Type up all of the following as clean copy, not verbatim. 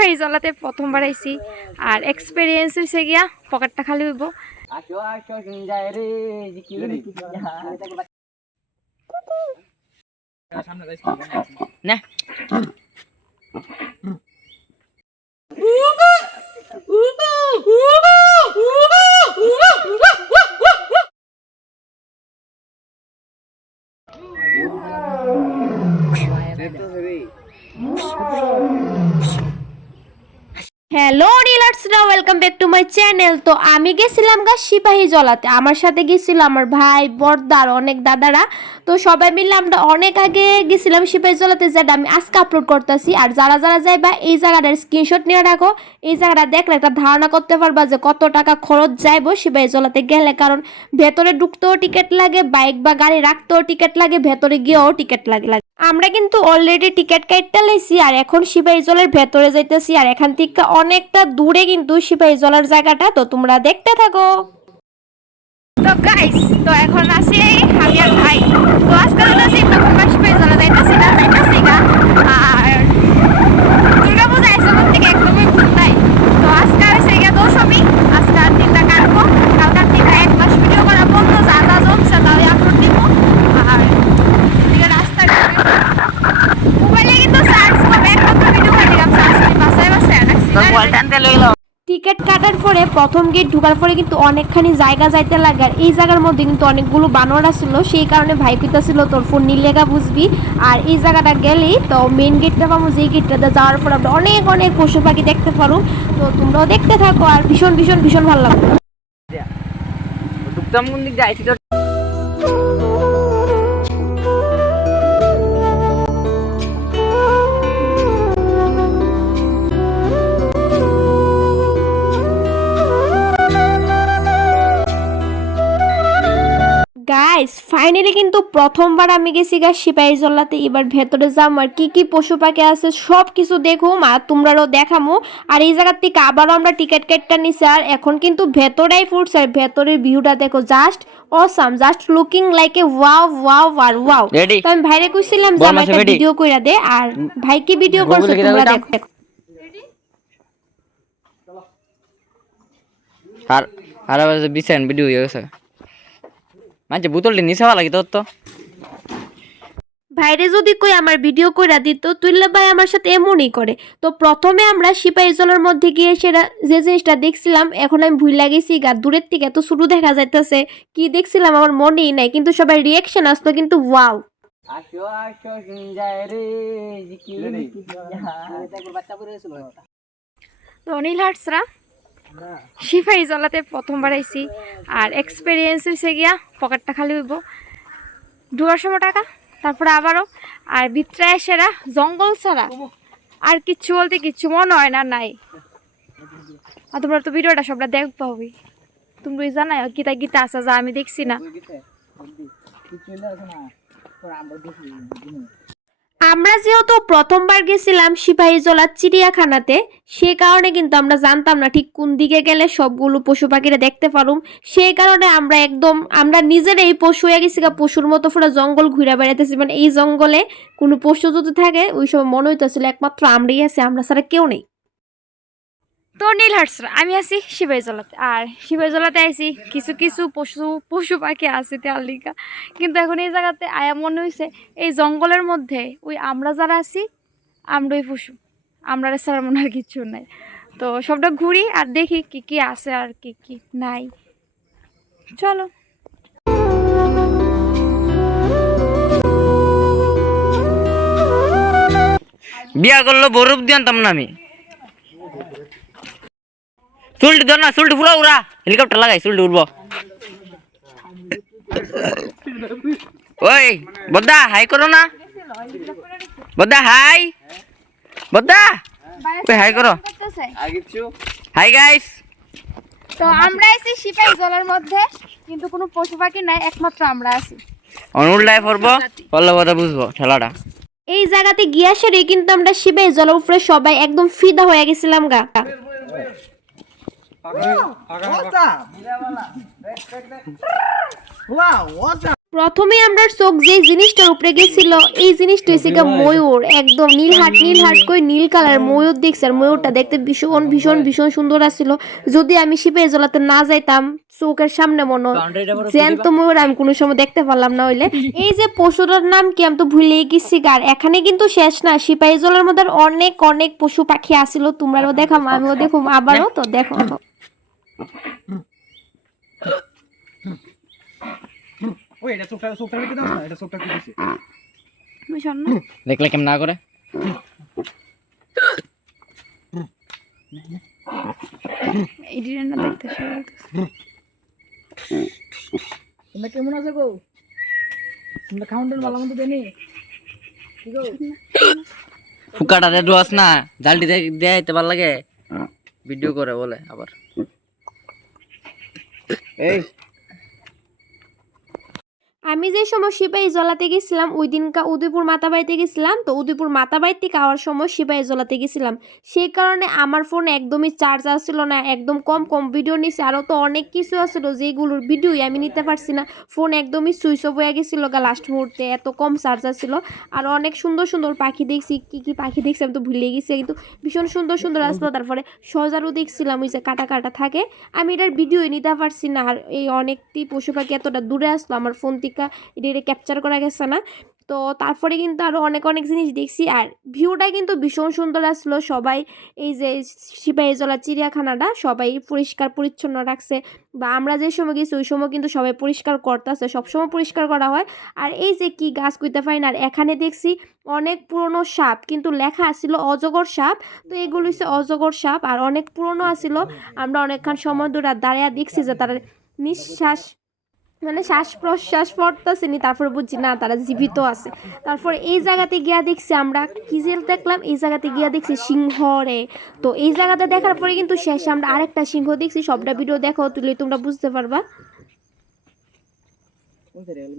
সিপাহী জলাতে প্রথমবার আইছি আর এক্সপেরিয়েন্স হইছে গিয়া পকেটটা খালি হইব। আসো আসো যায় রে না হ্যালো ডিলার্সরা, welcome back to my channel. তো আমি গেছিলাম সিপাহী জলাতে, আমার সাথে গেছিল আমার ভাই, বর্দার অনেক দাদারা। তো সবাই মিলে আমরা অনেক আগে গেছিলাম সিপাহী জলাতে, যেটা আমি আজকে আপলোড করতেছি। আর যারা যারা যাইবা এই জায়গাটার স্ক্রিনশট নিয়ে রাখো, এই জায়গাটা দেখলে একটা ধারণা করতে পারবা যে কত টাকা খরচ যাইবো সিপাহী জলাতে গেলে। কারণ ভেতরে ঢুকতেও টিকিট লাগে, বাইক বা গাড়ি রাখতেও টিকিট লাগে, ভেতরে গিয়েও টিকিট লাগে। আমরা কিন্তু অলরেডি টিকিট কাটতে লাইছি আর এখন সিপাহী জলের ভেতরে যাইতেছি। আর এখান থেকে অনেকটা দূরে কিন্তু সিপাহী জলের জায়গাটা, তো তোমরা দেখতে থাকো। তো গাইস, তো এখন আসি আমি আর ভাই। তো আজকে যাইতেছি প্রথমবার সিপাহী জলে যাইতেছি গা। আর দুর্গা পূজা এসে মন থেকে একদমই ভুল নাই। তো আজকে হয়েছে গিয়ে দশমী, আজকে আর তিনটা কাটবো, কালকার থেকে এক মাস ভিডিও করা বন্ধ, যা যা জমছে তাই আপলোড দিব। আর এদিকে রাস্তা মোবাইলে কিন্তু চার্জ কম, একমাত্র ভিডিও করে দিলাম, চার্জ বাসায় বাসায় রাখছি। টিকিট কাটার পরে প্রথম গেট ঢোকার পরে কিন্তু অনেকখানি জায়গা যাইতে লাগে। আর এই জায়গার মধ্যে কিন্তু অনেকগুলো বানর ছিল, সেই কারণে ভাই কইতাছিল তোর ফোন নিলেগা বুঝবি। আর এই জায়গাটা গেলেই তো মেন গেটটা পাবো, যেই গেটটাতে যাওয়ার পর আমরা অনেক অনেক পশু পাখি দেখতে পারো। তো তোমরাও দেখতে থাকো, আর ভীষণ ভীষণ ভীষণ ভালো লাগবে। গাইস ফাইনালি কিন্তু প্রথমবার আমি গেছি সিপাহী জলাতে। এবার ভেতরে যাম আর কি কি পশু পাখি আছে সব কিছু দেখুম আর তোমরাও দেখামো। আর এই জায়গার থেকে আবারও আমরা টিকিট কেটটা নিছি। আর এখন কিন্তু ভেতরেই ফুটছে, আর ভেতরের ভিউটা দেখো, just awesome, just looking like a wow wow আর ওয়াও। তো আমি ভাইরে কইছিলাম যে আমার একটা ভিডিও কইরা দে, আর ভাই কি ভিডিও করছে তোমরা দেখো। আর আর বিছেন ভিডিও হয়ে গেছে মানে বোতলটি নিচে হওয়া লাগে তোর। তো ভাইরে যদি কই আমার ভিডিও কইরা দিত, তুইলে ভাই আমার সাথে এমনই করে। তো প্রথমে আমরা সিপাহী জলের মধ্যে গিয়ে সেটা যে জিনিসটা দেখছিলাম, এখন আমি ভুইলা গেছি গা। দূরের থেকে এত ছোট দেখা যাইতেছে, কি দেখছিলাম আমার মনেই নাই, কিন্তু সবাই রিয়াকশন আসতো কিন্তু ওয়াও। আসো আসো যায় রে তো নীল হার্টসরা সিপাহী জলাতে প্রথমবার আইছি আর এক্সপেরিয়েন্স হয়েছে গিয়া পকেটটা খালি হইব, ঢোকার সময় টাকা, তারপরে আবারও। আর ভিতরে সেরা জঙ্গল ছাড়া আর কিচ্ছু বলতে কিচ্ছু মনে হয় না নাই। আর তোমরা তো ভিডিওটা সবটা দেখবা হবি, তুমি জানাই গীতা গীতা আসা যা আমি দেখছি না। আমরা যেহেতু প্রথমবার গেছিলাম সিপাহী জলার চিড়িয়াখানাতে, সে কারণে কিন্তু আমরা জানতাম না ঠিক কোন দিকে গেলে সবগুলো পশু পাখিরা দেখতে পারুম। সেই কারণে আমরা নিজেরাই পশু হয়ে গেছি, পশুর মতো পুরো জঙ্গল ঘুরে বেড়াইতেছি। মানে এই জঙ্গলে কোনো পশু যদি থাকে ওই সময় মনে হইতেছিল একমাত্র আমরাই আছি, আমরা ছাড়া কেউ নেই। তো নীল হার্টসরা আমি আছি সিপাহী জলাতে, আর সিপাহী জলাতে আইছি কিছু কিছু পশু পাখি আছে তালিকা। কিন্তু এখন এই জায়গাতে আয়া মনে হয়েছে এই জঙ্গলের মধ্যে ওই আমরা যারা আছি আমরাই পশু, আমরা ছাড়া মনে আর কিচ্ছু নাই। তো সবটা ঘুরি আর দেখি কি কি আছে আর কি কি নাই। চলো। বিয়া করলো বরফ দিয়ানতাম না আমি। চুলটি ধর না, চুলটি ফুরা উড়া, হেলিকপ্টার লাগাই চুলটি উড়বো। ওই বদ্দা হাই করো না, বদ্দা হাই, বদ্দা ওই হাই করো, হাই গাইস। তো আমরা আছি সিপাহী জলার মধ্যে, কিন্তু কোনো পশু পাখি নাই, একমাত্র আমরা আছি। অনুল্লায় পড়বো পড়লে কথা বুঝবো ঠেলাটা। এই জায়গাতে গিয়া সেরে কিন্তু আমরা সিপাহী জলের উপরে সবাই একদম ফিদা হয়ে গেছিলাম গা। প্রথমে আমরা চোখ যে জিনিসটার উপরে গেছিল এই জিনিসটা হচ্ছে গিয়ে ময়ূর, একদম নীল হাট করে নীল কালার ময়ূর দেখছি। আর ময়ূরটা দেখতে ভীষণ ভীষণ ভীষণ সুন্দর আসছিল। যদি আমি সিপাহীজলাতে না যাইতাম চোখের সামনে মনে জ্যান্ত ময়ূর আমি কোনো সময় দেখতে পারলাম না। হইলে এই যে পশুটার নাম কি আমি তো ভুলেই গেছি। আর এখানে কিন্তু শেষ না, সিপাহীজলার মধ্যে অনেক অনেক পশু পাখি আসিল। তোমরাও দেখাম আমিও দেখুম আবারও, তো দেখো। ওই এটা চোখটা রেখে দাও না, এটা চোখটা কি দিছে দেখলে কেমন না করে তোমরা কেমন আছো গো? তোমরা খাউন্টার ভালো মতো দেনি কি গো? ফুকাটা রে ডোয়াস না জালটি দেখাইতে ভালো লাগে, ভিডিও করে বলে আবার। এই আমি যে সময় সিপাহীজলাতে গেছিলাম ওই দিনকা উদয়পুর মাতাবাড়িতে গেছিলাম। তো উদয়পুর মাতাবাড়ি থেকে আওয়ার সময় সিপাহীজলাতে গেছিলাম, সেই কারণে আমার ফোন একদমই চার্জ আসছিল না, একদম কম কম ভিডিও নিছি। আরও তো অনেক কিছু আসছিল যেগুলোর ভিডিওই আমি নিতে পারছি না, ফোন একদমই সুইচ অফ হয়ে গেছিলো লাস্ট মুহূর্তে, এত কম চার্জ আসছিল। আর অনেক সুন্দর সুন্দর পাখি দেখছি, কি কি পাখি দেখছি আমি তো ভুলে গেছি, কিন্তু ভীষণ সুন্দর সুন্দর আসলো। তারপরে সজারও দেখছিলাম, ওই যে কাটা কাটা থাকে, আমি এটার ভিডিওই নিতে পারছি না। আর এই অনেকটি পশু পাখি এতটা দূরে আসলো, আমার ফোন থেকে এটা ক্যাপচার করা গেছে না। তো তারপরে কিন্তু আরও অনেক অনেক জিনিস দেখছি। আর ভিউটা কিন্তু ভীষণ সুন্দর আসলো। সবাই এই যে সিপাহীজলা চিড়িয়াখানাটা সবাই পরিষ্কার পরিচ্ছন্ন রাখছে, বা আমরা যে সময় গেছি ওই সময় কিন্তু সবাই পরিষ্কার করতেছে, সবসময় পরিষ্কার করা হয়। আর এই যে কি গাছ কইতে পারি না, আর এখানে দেখছি অনেক পুরনো সাপ, কিন্তু লেখা আসছিল অজগর সাপ। তো এগুলো হচ্ছে অজগর সাপ, আর অনেক পুরনো আসছিল। আমরা অনেকক্ষণ সময় ধরে দাঁড়িয়ে দেখছি যে তারা নিঃশ্বাস মানে শ্বাস প্রশ্বাস পড়তেছেনি, তারপরে বুঝছি না তারা জীবিত আছে। তারপর এই জায়গাতে গিয়া দেখছি আমরা কি যে দেখলাম, এই জায়গাতে গিয়া দেখছি সিংহ রে। তো এই জায়গাতে দেখার পরে কিন্তু শেষে আমরা আরেকটা সিংহ দেখছি। সবটা ভিডিও দেখো তুলে তোমরা বুঝতে পারবা।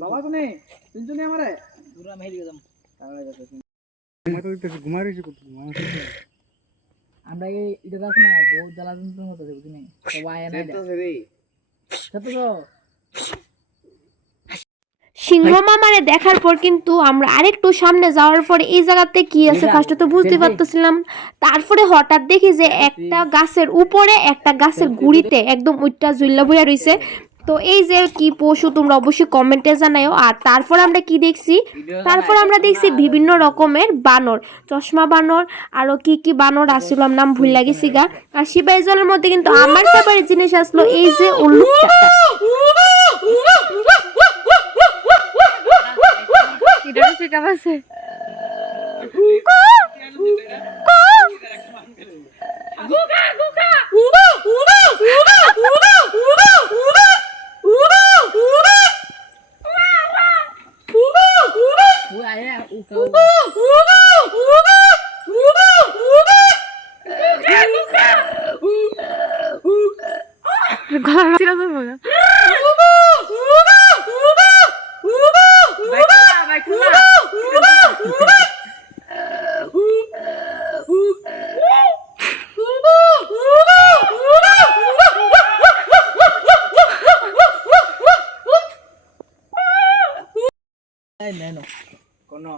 বাবা শুনে শুনছনি আমারে পুরা মেহেদি গেলাম তাহলে যাচ্ছে আমি তো দেখতেছি ঘুমাই রইছি কত আমরা এই এটা গাছ না বহুত জ্বালা যন্ত্রণা হতেছে বুঝিনি তো আয় না এটা কত তো সিংহ মামারে দেখার পর কিন্তু আমরা আরেকটু সামনে যাওয়ার পরে এই জায়গাতে কি আছে ফার্স্টে তো বুঝতে পারতেছিলাম। তারপরে হঠাৎ দেখি যে একটা গাছের উপরে একটা গাছের গুড়িতে একদম উইটটা ঝুল্লা বইয়া রইছে। তো এই যে কি পশু তোমরা অবশ্যই কমেন্টে জানাও। আর তারপর আমরা কি দেখছি, তারপর আমরা দেখছি বিভিন্ন রকমের বানর, চশমা বানর, আরো কি কি বানর আসছিলাম নাম ভুল লাগেছি গা। আর সিপাহীজলার মধ্যে কিন্তু আমার সবারই জিনিস আসলো এই যে উল্লুকটা। ওই আয় ও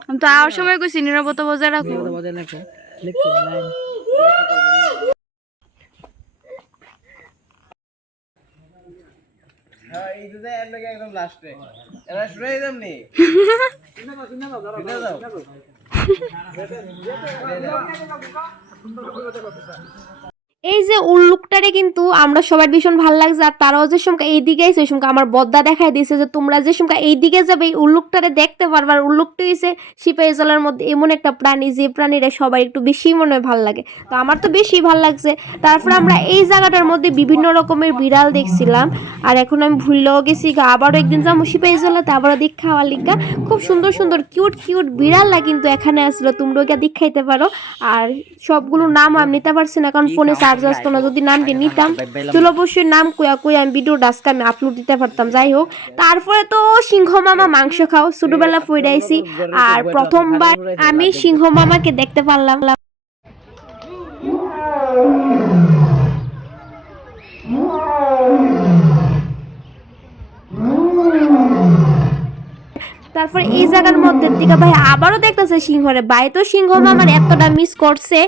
আমি তো আর সময় কইছি নিরাপত্তা বজায় রাখো। বজায় রাখো লিখছো লাইন এই যে এমন একদম লাস্টে এরা শুনে দিলাম নি এই যে উল্লুকটারে কিন্তু আমরা সবার ভীষণ ভালো লাগছে। আর তারাও যে সময় এইদিকে আইছে ওই সময় আমার বদ্দা দেখাই দিয়েছে যে তোমরা যে সময় এইদিকে যাবে এই উল্লুকটারে দেখতে পারবে। আর উল্লুকটা হইছে সিপাহীজলার মধ্যে এমন একটা প্রাণী যে প্রাণীরা সবার একটু বেশি মনে হয় ভালো লাগে, তো আমার তো বেশি ভালো লাগছে। তারপর আমরা এই জায়গাটার মধ্যে বিভিন্ন রকমের বিড়াল দেখছিলাম। আর এখন আমি ভুললেও গেছি আবারও একদিন যাবো সিপাহীজলাতে, আবারও দিক খাওয়ার লিগা খুব সুন্দর সুন্দর কিউট কিউট বিড়ালরা কিন্তু এখানে আসলো, তোমরাও গিয়ে দিক খাইতে পারো। আর সবগুলো নাম আমি নিতে পারছি না কারণ ফোনে চার্জ আসতো না, যদি নামটি নিতাম তাহলে অবশ্যই নাম কই আমি ভিডিওটা আজকে আমি আপলোড দিতে পারতাম। যাই হোক, তারপরে তো সিংহ মামা মাংস খাও ছোটবেলা ফুইরাইছি, আর প্রথমবার আমি সিংহ মামাকে দেখতে পারলাম। তারপর এই জায়গার মধ্যে থেকে ভাই আবারও দেখতেছে সিংহরে, ভাই তো সিংহ মামার এতটা মিস করছে,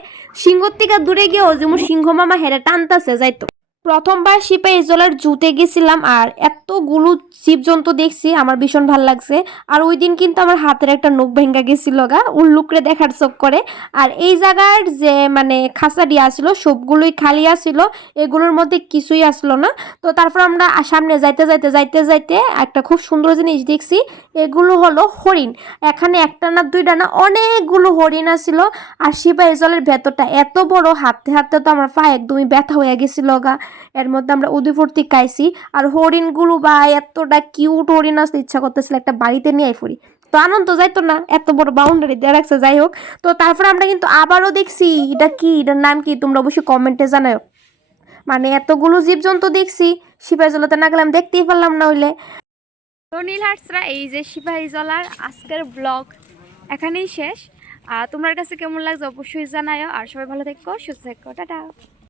সিংহর থেকে দূরে গিয়েও যেমন সিংহ মামা হেরে টানতেছে যাইতো। প্রথমবার সিপাহী জলের জুতে গেছিলাম আর এতগুলো জীবজন্তু দেখছি, আমার ভীষণ ভালো লাগছে। আর ওই দিন কিন্তু আমার হাতের একটা নখ ভেঙ্গা গেছিল গা উল্লুকরে দেখার চোখ করে। আর এই জায়গার যে মানে খাঁচাটি আসলো সবগুলোই খালি আসছিল, এগুলোর মধ্যে কিছুই আসলো না। তো তারপর আমরা সামনে যাইতে যাইতে যাইতে যাইতে একটা খুব সুন্দর জিনিস দেখছি, এগুলো হলো হরিণ। এখানে একটা না দুইটা না অনেকগুলো হরিণ আসছিল। আর সিপাহী জলের ভেতরটা এত বড়, হাঁটতে হাঁটতে তো আমার পা একদমই ব্যথা হয়ে গেছিল গা। এর মধ্যে আমরা উদয়পুরতি খাইছি। আর হরিণগুলো বা এতটা কিউট হরিণ আসতে ইচ্ছা করতেছিল একটা বাড়িতে নিয়ে ফুরি, তো আনন্দ যাইতো না, এত বড় বাউন্ডারি দিয়ে রাখছে। যাই হোক, তো তারপর আমরা কিন্তু আবারও দেখছি, এটা কি, এটার নাম কি তোমরা অবশ্যই কমেন্টে জানাও। মানে এতগুলো জীবজন্তু দেখছি, সিপাহী জলাতে না গেলাম দেখতেই পারলাম না হইলে। তো নীলহাটসরা, এই যে সিপাহী জলার আজকের ব্লগ এখানেই শেষ। তোমার কাছে কেমন লাগছে অবশ্যই জানাও। আর সবাই ভালো থেকো, সুস্থ থেকো, টাটা।